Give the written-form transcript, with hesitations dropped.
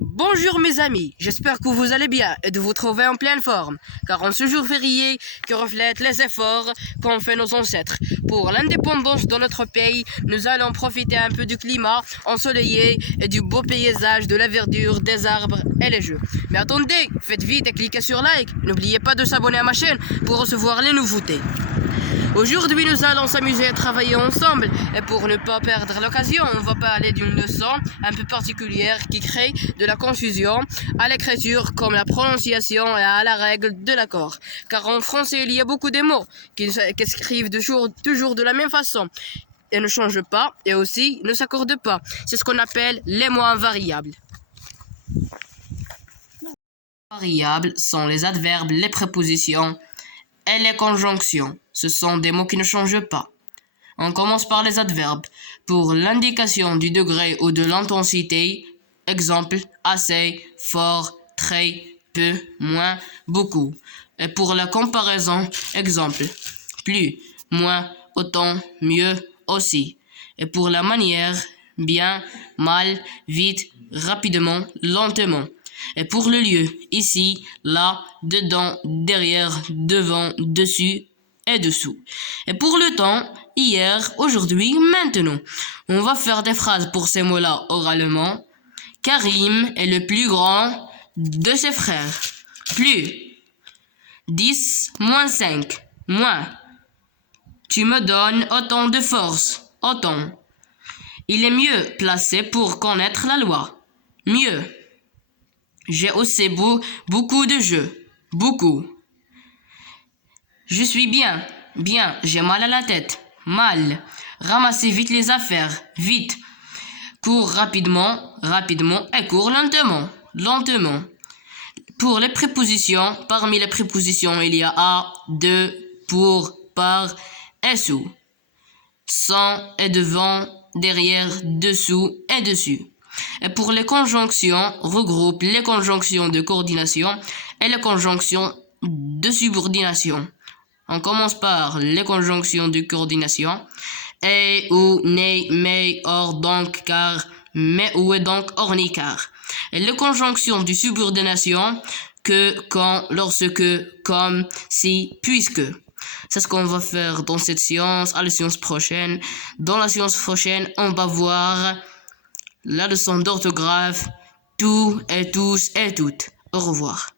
Bonjour mes amis, j'espère que vous allez bien et de vous trouver en pleine forme, car en ce jour férié qui reflète les efforts qu'ont fait nos ancêtres pour l'indépendance de notre pays, nous allons profiter un peu du climat ensoleillé et du beau paysage de la verdure, des arbres et les jeux. Mais attendez, faites vite et cliquez sur like, n'oubliez pas de s'abonner à ma chaîne pour recevoir les nouveautés. Aujourd'hui, nous allons s'amuser à travailler ensemble et pour ne pas perdre l'occasion, on va parler d'une leçon un peu particulière qui crée de la confusion à l'écriture comme la prononciation et à la règle de l'accord. Car en français, il y a beaucoup de mots qui s'écrivent toujours de la même façon et ne changent pas et aussi ne s'accordent pas. C'est ce qu'on appelle les mots invariables. Les variables sont les adverbes, les prépositions et les conjonctions. Ce sont des mots qui ne changent pas. On commence par les adverbes. Pour l'indication du degré ou de l'intensité, exemple, assez, fort, très, peu, moins, beaucoup. Et pour la comparaison, exemple, plus, moins, autant, mieux, aussi. Et pour la manière, bien, mal, vite, rapidement, lentement. Et pour le lieu, ici, là, dedans, derrière, devant, dessus et dessous. Et pour le temps, hier, aujourd'hui, maintenant. On va faire des phrases pour ces mots-là oralement. Karim est le plus grand de ses frères. Plus. 10 moins 5. Moins. Tu me donnes autant de force. Autant. Il est mieux placé pour connaître la loi. Mieux. J'ai aussi beaucoup de jeux. Beaucoup. Je suis bien. Bien. J'ai mal à la tête. Mal. Ramassez vite les affaires. Vite. Cours rapidement. Rapidement. Et cours lentement. Lentement. Pour les prépositions, parmi les prépositions, il y a à, de, pour, par et sous. Sans et devant, derrière, dessous et dessus. Et pour les conjonctions, regroupe les conjonctions de coordination et les conjonctions de subordination. On commence par les conjonctions de coordination. Et, ou, né, mais, or, donc, car, mais, ou, et donc, or, ni, car. Et les conjonctions de subordination, que, quand, lorsque, comme, si, puisque. C'est ce qu'on va faire dans cette séance, à la séance prochaine. Dans la séance prochaine, on va voir la leçon d'orthographe, tout et tous et toutes. Au revoir.